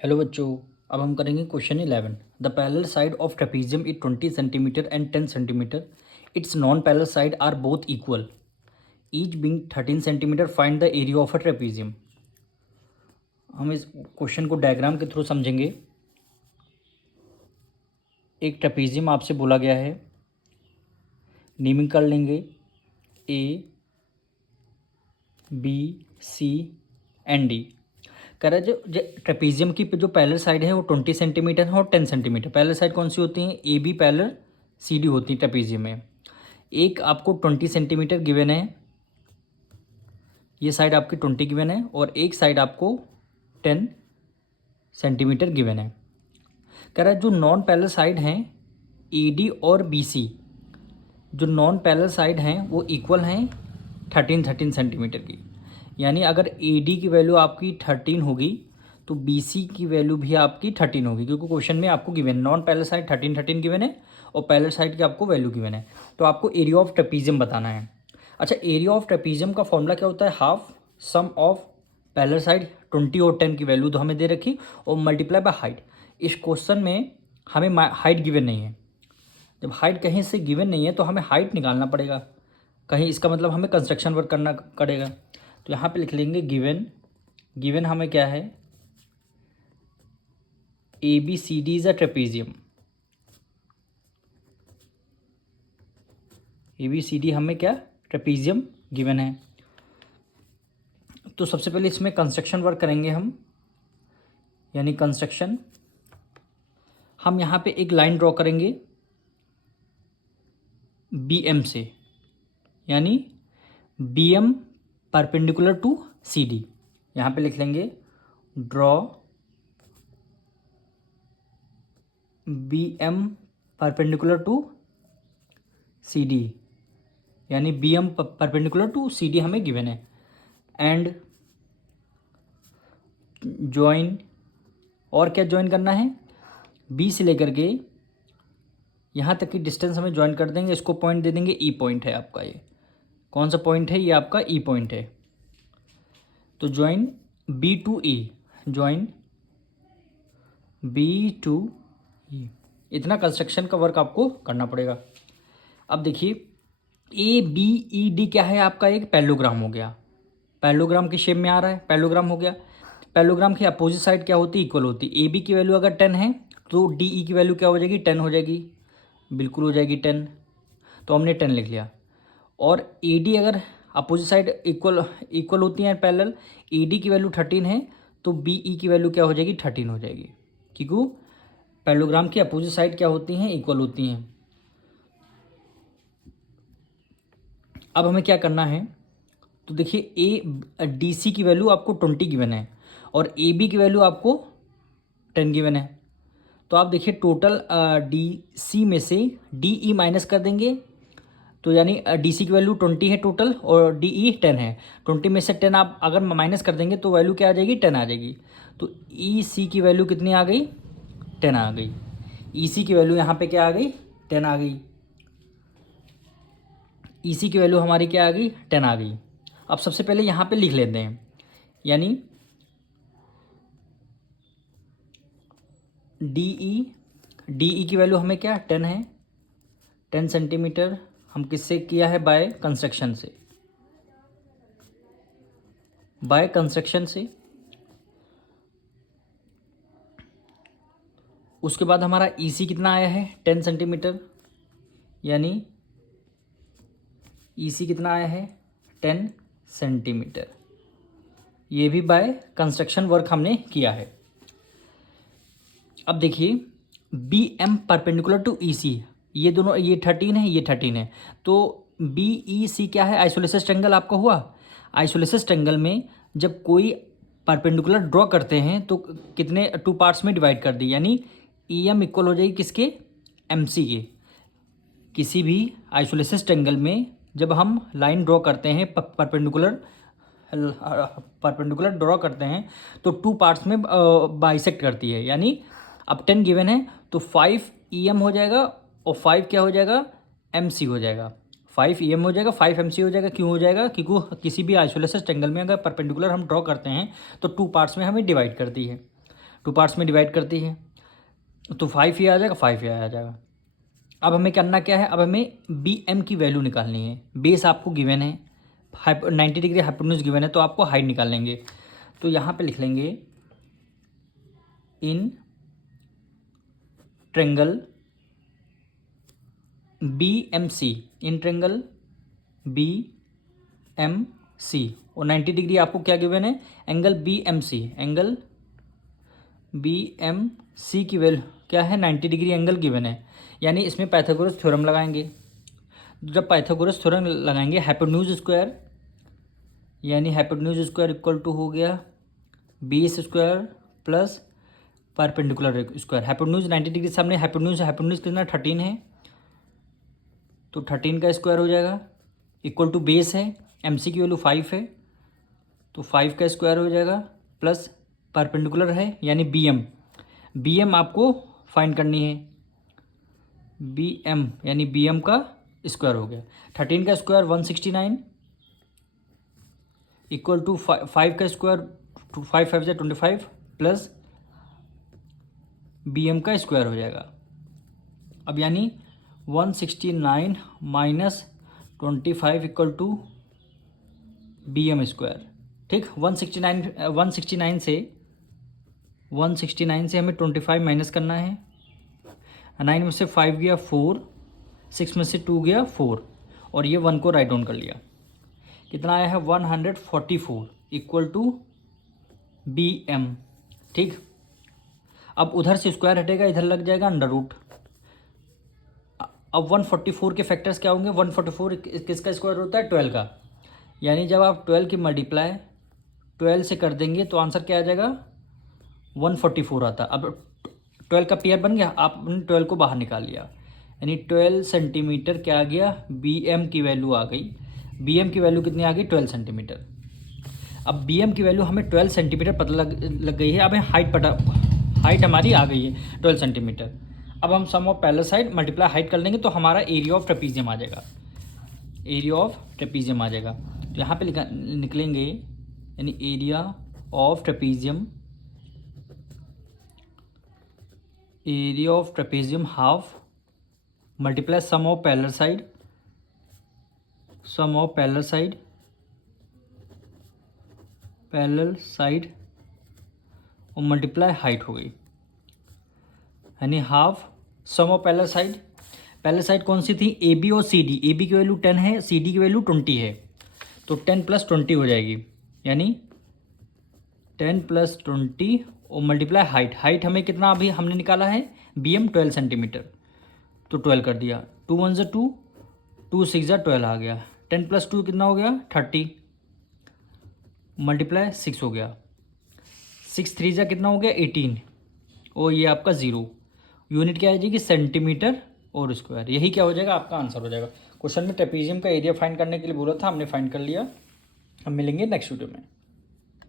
Hello बच्चों। अब हम करेंगे question 11। The parallel side of trapezium is 20 centimetre and 10 centimetre. Its non parallel side are both equal, each being 13 centimetre. Find the area of a trapezium. हम इस question को diagram के through समझेंगे। एक ट्रेपीजियम आपसे बोला गया है, नेमिंग कर लेंगे A B C and D. कह रहा है जो ट्रेपीजियम की जो पैरेलल साइड है वो 20 सेंटीमीटर है और 10 सेंटीमीटर। पैरेलल साइड कौन सी होती हैं? A B parallel, C D होती है ट्रेपीजियम में। एक आपको 20 सेंटीमीटर गिवन है, ये साइड आपकी 20 गिवन है, और एक साइड आपको 10 सेंटीमीटर गिवन है। कह रहा है जो नॉन पैरेलल साइड हैं ए डी और बी सी, जो नॉन पैरेलल साइड हैं वो इक्वल हैं 13 सेंटीमीटर की। यानी अगर ए डी की वैल्यू आपकी 13 होगी तो बी सी की वैल्यू भी आपकी 13 होगी, क्योंकि क्वेश्चन में आपको given non parallel side 13 given है और पैरेलल साइड की आपको वैल्यू गिवन है। तो आपको एरिया ऑफ ट्रेपीजियम बताना है। अच्छा, एरिया ऑफ ट्रेपीजियम का फॉर्मूला क्या होता है? Half sum of parallel side 20 और 10 की वैल्यू तो हमें दे रखी और मल्टीप्लाई बाय हाइट। इस क्वेश्चन में हमें हाइट गिवन नहीं है। जब हाइट कहीं से गिवन नहीं है तो हमें हाइट निकालना पड़ेगा कहीं, इसका मतलब हमें कंस्ट्रक्शन वर्क करना पड़ेगा। तो यहाँ पे लिख लेंगे गिवन हमें क्या है? A B C D is a trapezium. A B C D हमें क्या? ट्रेपीजियम गिवन है। तो सबसे पहले इसमें कंस्ट्रक्शन वर्क करेंगे हम, यानी कंस्ट्रक्शन। हम यहाँ पे एक लाइन ड्रॉ करेंगे बी एम से, यानी B M perpendicular to C D. यहाँ पे लिख लेंगे draw B M perpendicular to C D, यानी B M perpendicular to C D हमें गिवन है। एंड ज्वाइन, और क्या ज्वाइन करना है? बी से लेकर के यहाँ तक की डिस्टेंस हमें ज्वाइन कर देंगे। इसको पॉइंट दे देंगे ई पॉइंट है आपका। ये कौन सा पॉइंट है? ये आपका ई पॉइंट है। तो join B to E, join B to E. इतना कंस्ट्रक्शन का वर्क आपको करना पड़ेगा। अब देखिए ए बी ई डी क्या है आपका? एक पैरेललोग्राम हो गया, पैरेललोग्राम की शेप में आ रहा है, पैरेललोग्राम हो गया। पैरेललोग्राम की अपोजिट साइड क्या होती है? इक्वल होती है। ए बी की वैल्यू अगर 10 है तो डी ई की वैल्यू क्या हो जाएगी? 10 हो जाएगी, बिल्कुल हो जाएगी 10। तो हमने 10 लिख लिया। और ए डी अगर अपोजिट साइड इक्वल होती हैं पैरेलल, ए डी की वैल्यू 13 है तो बी ई की वैल्यू क्या हो जाएगी? 13 हो जाएगी, क्योंकि पैरेललोग्राम की अपोजिट साइड क्या होती हैं? इक्वल होती हैं। अब हमें क्या करना है? तो देखिए ए डी सी की वैल्यू आपको 20 गिवन है और ए बी की वैल्यू आपको 10 गिवन है। तो आप देखिए टोटल डी सी में से डी ई माइनस कर देंगे, तो यानी डी सी की वैल्यू 20 है टोटल और डी ई 10 है। 20 में से 10 आप अगर माइनस कर देंगे तो वैल्यू क्या आ जाएगी? 10 आ जाएगी। तो ई सी की वैल्यू कितनी आ गई? 10 आ गई। ई सी की वैल्यू यहाँ पे क्या आ गई? 10 आ गई। ई सी की वैल्यू हमारी क्या आ गई? 10 आ गई। अब सबसे पहले यहाँ पे लिख लेते हैं, यानी डी ई की वैल्यू हमें क्या? 10 है। 10 सेंटीमीटर हम किससे किया है? बाय कंस्ट्रक्शन से, बाय कंस्ट्रक्शन से। उसके बाद हमारा ई सी कितना आया है? 10 सेंटीमीटर, यानी ई सी कितना आया है? 10 सेंटीमीटर। ये भी बाय कंस्ट्रक्शन वर्क हमने किया है। अब देखिए बी एम परपेंडिकुलर टू ई सी, ये दोनों, ये 13 है, ये 13 है। तो बी ई सी क्या है? आइसोलेसिस ट्रायंगल आपका हुआ। आइसोलेसिस ट्रायंगल में जब कोई परपेंडिकुलर ड्रॉ करते हैं तो कितने 2 पार्ट्स में डिवाइड कर दी, यानी ई एम इक्वल हो जाएगी किसके? एम सी के। किसी भी आइसोलेसिस ट्रायंगल में जब हम लाइन ड्रॉ करते हैं, परपेंडिकुलर ड्रॉ करते हैं तो 2 पार्ट्स में बाइसेक्ट करती है। यानी अब 10 गिवन है तो 5 ई एम हो जाएगा और 5 क्या हो जाएगा? एम सी हो जाएगा। 5 ई एम हो जाएगा, 5 एम सी हो जाएगा। क्यों हो जाएगा? क्योंकि किसी भी आइसोलेसिस ट्रायंगल में अगर परपेंडिकुलर हम ड्रॉ करते हैं तो 2 पार्ट्स में हमें डिवाइड करती है। 2 पार्ट्स में डिवाइड करती है, तो 5 ये आ जाएगा, 5 ये आ जाएगा। अब हमें करना क्या है, अब हमें बी एम की वैल्यू निकालनी है। बेस आपको गिवन है, 90 डिग्री हाइपोटेन्यूज गिवन है, तो आपको हाइट निकाल लेंगे। तो यहाँ पे लिख लेंगे in triangle B M C, in triangle B M C, और 90 डिग्री आपको क्या गिवन है, angle B M C, angle B M C की वैल्यू क्या है, 90 डिग्री एंगल गिवन है। यानी इसमें पाइथागोरस थ्योरम लगाएंगे। जब पाइथागोरस थ्योरम लगाएंगे, हाइपोटेन्यूज स्क्वायर, यानी हाइपोटेन्यूज स्क्वायर इक्वल टू हो गया base square plus perpendicular square. Hypotenuse 90 degree सामने हाइपोटेन्यूज कितना 13 है, तो 13 का स्क्वायर हो जाएगा, इक्वल टू बेस है, एम सी की वैल्यू 5 है, तो 5 का स्क्वायर हो जाएगा, प्लस परपेंडिकुलर है यानी बी एम आपको फाइंड करनी है, बी एम यानी बी एम का स्क्वायर हो गया। 13 का स्क्वायर 169 इक्वल टू 5 का स्क्वायर 5 5 25 प्लस बी एम का स्क्वायर हो जाएगा। अब यानी 169 minus 25 equal to B M square. ठीक, 169 से हमें 25 माइनस करना है। 9 में से 5 गया 4, 6 में से 2 गया 4, और ये 1 को राइट डाउन कर लिया। कितना आया है 144 इक्वल टू बी एम। ठीक, अब उधर से स्क्वायर हटेगा, इधर लग जाएगा अंडर रूट। अब 144 के फैक्टर्स क्या होंगे, 144 किसका स्क्वायर होता है, 12 का। यानी जब आप 12 की मल्टीप्लाई 12 से कर देंगे तो आंसर क्या आ जाएगा, 144 आता। अब 12 का पेयर बन गया, आपने 12 को बाहर निकाल लिया, यानी 12 सेंटीमीटर क्या आ गया, बी एम की वैल्यू आ गई। बी एम की वैल्यू कितनी आ गई, 12 सेंटीमीटर। अब बी एम की वैल्यू हमें 12 सेंटीमीटर पता लग गई है। अब हाइट हमारी आ गई है 12 सेंटीमीटर। अब हम sum of parallel side multiply height कर लेंगे तो हमारा एरिया ऑफ ट्रेपीजियम आ जाएगा, एरिया ऑफ ट्रेपीजियम आ जाएगा। तो यहाँ पे निकलेंगे यानी area of trapezium, area of trapezium half multiply sum of parallel side, sum of parallel side और मल्टीप्लाई हाइट हो गई, यानी half sum of parallel side. Parallel side कौन सी थी, ए बी और सी डी। ए बी की value 10 है, सी डी की वैल्यू 20 है, तो 10 + 20 हो जाएगी, यानी 10 + 20 और मल्टीप्लाई हाइट हमें कितना अभी हमने निकाला है, बी एम 12 सेंटीमीटर, तो 12 कर दिया। 2 1 = 2, 2 6 = 12 आ गया। 10 + 2 कितना हो गया, 30, मल्टीप्लाई 6 हो गया। 6 3 = कितना हो गया, 18, और ये आपका 0। यूनिट क्या आ जाएगी, सेंटीमीटर और स्क्वायर। यही क्या हो जाएगा, आपका आंसर हो जाएगा। क्वेश्चन में ट्रेपीजियम का एरिया फाइंड करने के लिए बोला था, हमने फाइंड कर लिया। हम मिलेंगे नेक्स्ट वीडियो में।